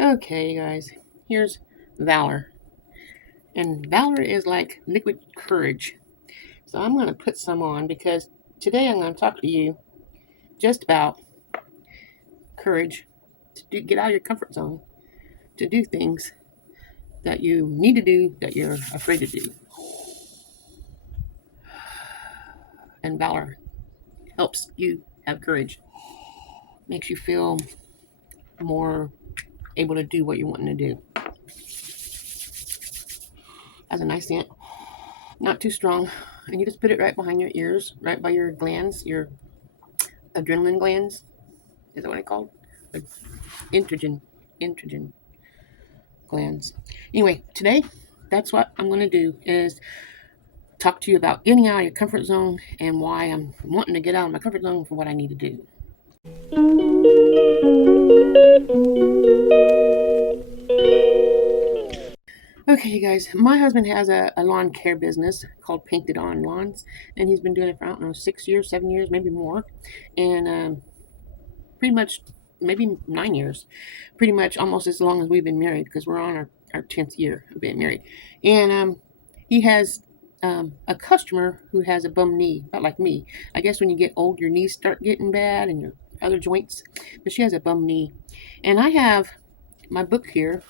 Okay, guys, here's Valor. And Valor is like liquid courage. So I'm going to put some on because today I'm going to talk to you just about courage get out of your comfort zone, to do things that you need to do that you're afraid to do. And Valor helps you have courage, makes you feel more able to do what you're wanting to do. Has a nice scent, not too strong, and you just put it right behind your ears, right by your glands, your adrenaline glands. Is that what I called? Introgen, introgen glands. Anyway, today, that's what I'm going to do is talk to you about getting out of your comfort zone and why I'm wanting to get out of my comfort zone for what I need to do. Okay, you guys, my husband has a lawn care business called Painted On Lawns, and he's been doing it for, I don't know, 6 years, 7 years, maybe more. And pretty much, maybe 9 years, pretty much almost as long as we've been married because we're on our 10th year of being married. And he has a customer who has a bum knee, not like me. I guess when you get old, your knees start getting bad and your other joints, but she has a bum knee. And I have my book here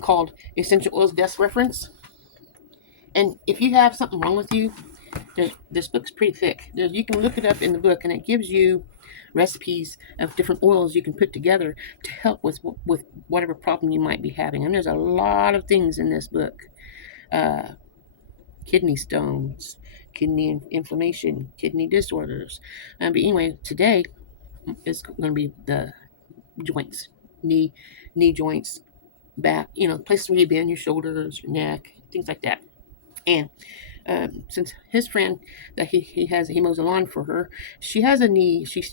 called Essential Oils Desk Reference. And if you have something wrong with you, this book's pretty thick. You can look it up in the book, and it gives you recipes of different oils you can put together to help with whatever problem you might be having. And there's a lot of things in this book: uh, kidney stones, kidney inflammation, kidney disorders. But anyway, today is going to be the joints, knee joints, back. Places where you bend your shoulders, your neck, things like that. And since his friend that he mows a lawn for her, she has a knee. She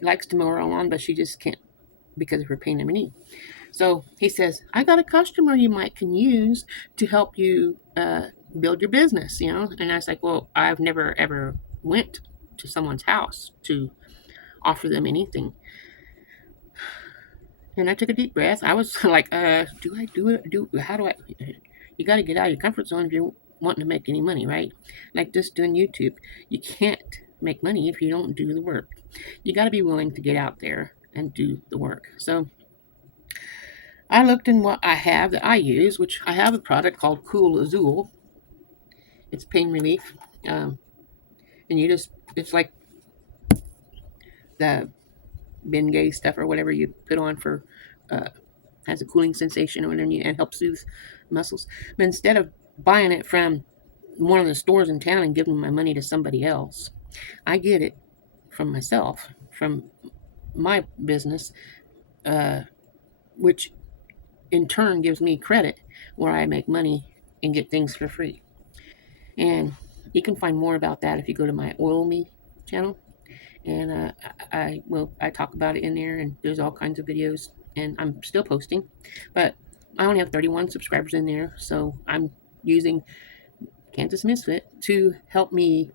likes to mow her lawn, but she just can't because of her pain in her knee. So he says, I got a customer you might can use to help you build your business, And I was like, well, I've never ever went to someone's house to offer them anything. And I took a deep breath. I was like, do I do it? How do I? You got to get out of your comfort zone if you're wanting to make any money, right? Like just doing YouTube. You can't make money if you don't do the work. You got to be willing to get out there and do the work. So I looked in what I have that I use, which I have a product called Cool Azul. It's pain relief. And it's like the Bengay stuff or whatever you put on for, has a cooling sensation underneath and helps soothe muscles. But instead of buying it from one of the stores in town and giving my money to somebody else, I get it from myself, from my business, which in turn gives me credit where I make money and get things for free. And you can find more about that if you go to my Oil Me channel. And I talk about it in there, and there's all kinds of videos, and I'm still posting, but I only have 31 subscribers in there, so I'm using Kansas Misfit to help me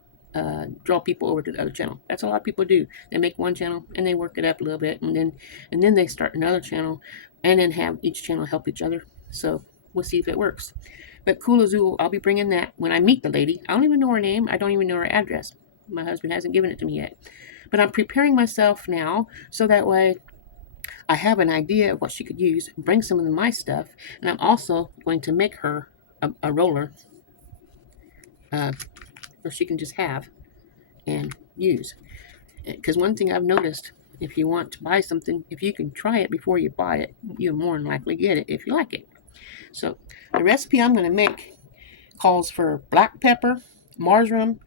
draw people over to the other channel. That's a lot of people do. They make one channel and they work it up a little bit, and then they start another channel, and then have each channel help each other. So we'll see if it works. But Cool Azul, I'll be bringing that when I meet the lady. I don't even know her name. I don't even know her address. My husband hasn't given it to me yet. But I'm preparing myself now so that way I have an idea of what she could use, bring some of my stuff, and I'm also going to make her a roller where she can just have and use. Because one thing I've noticed, if you want to buy something, if you can try it before you buy it, you'll more than likely get it if you like it. So the recipe I'm going to make calls for black pepper, marjoram,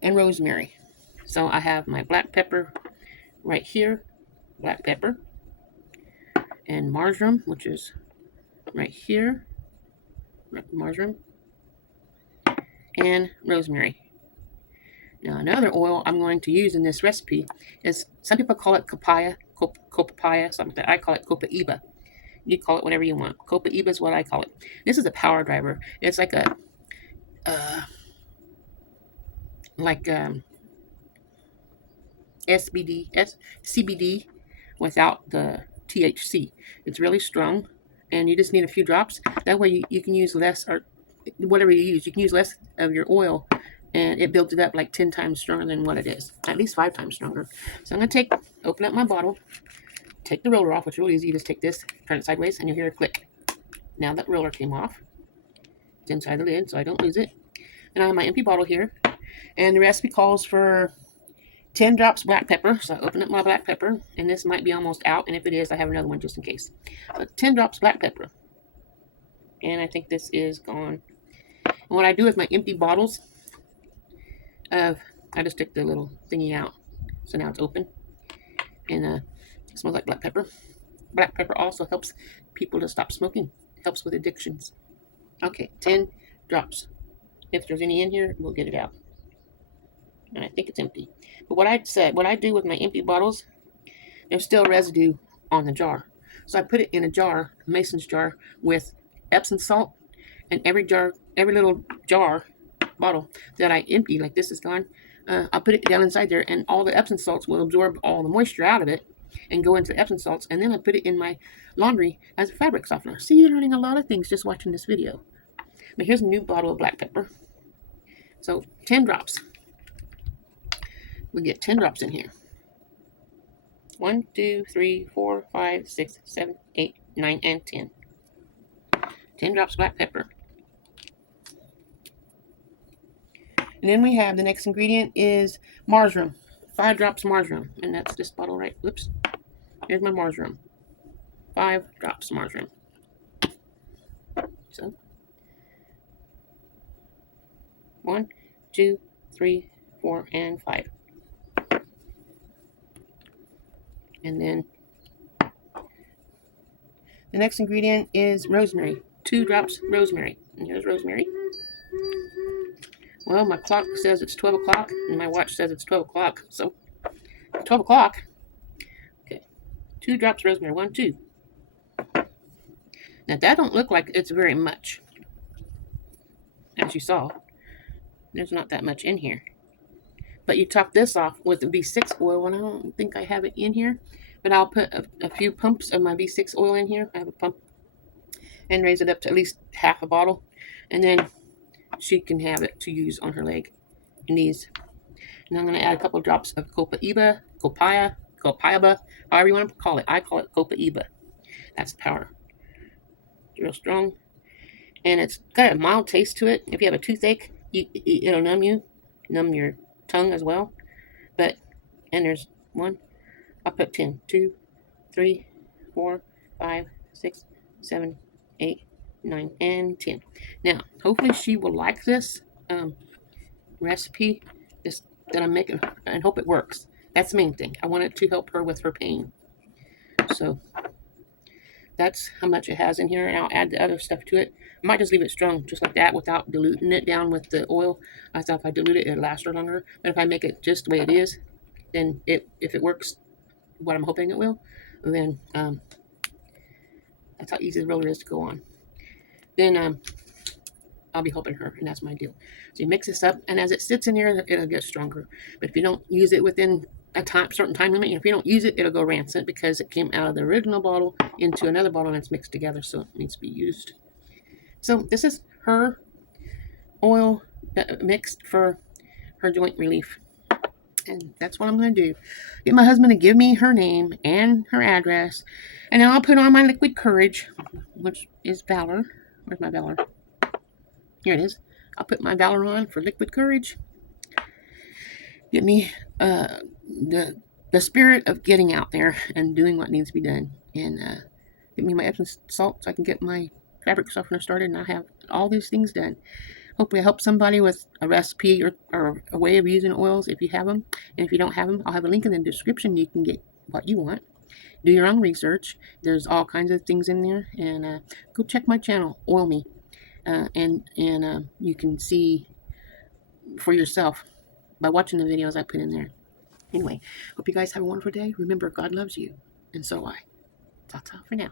and rosemary. So I have my black pepper right here, black pepper, and marjoram, which is right here, marjoram, and rosemary. Now, another oil I'm going to use in this recipe is, some people call it copaiba, something like that. I call it copaiba. You call it whatever you want. Copaiba is what I call it. This is a power driver. It's like a, like CBD without the THC. It's really strong, and you just need a few drops. That way you can use less, or whatever you use. You can use less of your oil, and it builds it up like 10 times stronger than what it is. At least 5 times stronger. So I'm going to open up my bottle, take the roller off, which is really easy. You just take this, turn it sideways, and you'll hear a click. Now that roller came off. It's inside the lid, so I don't lose it. And I have my empty bottle here. And the recipe calls for 10 drops black pepper. So I open up my black pepper, and this might be almost out. And if it is, I have another one just in case. So 10 drops black pepper. And I think this is gone. And what I do with my empty bottles, I just take the little thingy out. So now it's open. And it smells like black pepper. Black pepper also helps people to stop smoking. It helps with addictions. Okay, 10 drops. If there's any in here, we'll get it out. And I think it's empty. But what I do with my empty bottles, there's still residue on the jar. So I put it in a jar, a Mason's jar, with Epsom salt. And every little jar, bottle that I empty, like this is gone, I'll put it down inside there, and all the Epsom salts will absorb all the moisture out of it and go into Epsom salts. And then I put it in my laundry as a fabric softener. See, you're learning a lot of things just watching this video. But here's a new bottle of black pepper. So 10 drops. We get 10 drops in here. 1, 2, 3, 4, 5, 6, 7, 8, 9, and 10. 10 drops black pepper. And then we have the next ingredient is marjoram. 5 drops marjoram. And that's this bottle right. Whoops. Here's my marjoram. 5 drops marjoram. So 1, 2, 3, 4, and 5. And then the next ingredient is rosemary. 2 drops rosemary. And here's rosemary. Well, my clock says it's 12 o'clock, and my watch says it's 12 o'clock. So 12 o'clock. Okay. 2 drops rosemary. 1, 2. Now that don't look like it's very much. As you saw, there's not that much in here. But you top this off with the V6 oil, and I don't think I have it in here. But I'll put a few pumps of my V6 oil in here. I have a pump. And raise it up to at least half a bottle. And then she can have it to use on her leg and knees. And I'm going to add a couple of drops of copaiba, however you want to call it. I call it copaiba. That's the powder. It's real strong. And it's got a mild taste to it. If you have a toothache, it'll numb your tongue as well. And there's 1. I'll put 10. 2, 3, 4, 5, 6, 7, 8, 9, and 10. Now, hopefully she will like this recipe that I'm making, and hope it works. That's the main thing. I want it to help her with her pain. So that's how much it has in here, and I'll add the other stuff to it. I might just leave it strong just like that without diluting it down with the oil. I thought if I dilute it, it'll last her longer. But if I make it just the way it is, then if it works what I'm hoping it will, then that's how easy the roller is to go on. Then I'll be helping her, and that's my deal. So you mix this up, and as it sits in here, it'll get stronger. But if you don't use it within a certain time limit, if you don't use it, it'll go rancid because it came out of the original bottle into another bottle, and it's mixed together, so it needs to be used. So this is her oil mixed for her joint relief. And that's what I'm going to do. Get my husband to give me her name and her address. And then I'll put on my liquid courage, which is Valor. Where's my Valor? Here it is. I'll put my Valor on for liquid courage. Get me the spirit of getting out there and doing what needs to be done. And get me my Epsom salt so I can get my fabric softener started, and I'll have all these things done. Hopefully I help somebody with a recipe or a way of using oils if you have them. And if you don't have them, I'll have a link in the description. You can get what you want. Do your own research. There's all kinds of things in there. And go check my channel, Oil Me. And you can see for yourself by watching the videos I put in there. Anyway, hope you guys have a wonderful day. Remember, God loves you, and so do I. Ta-ta for now.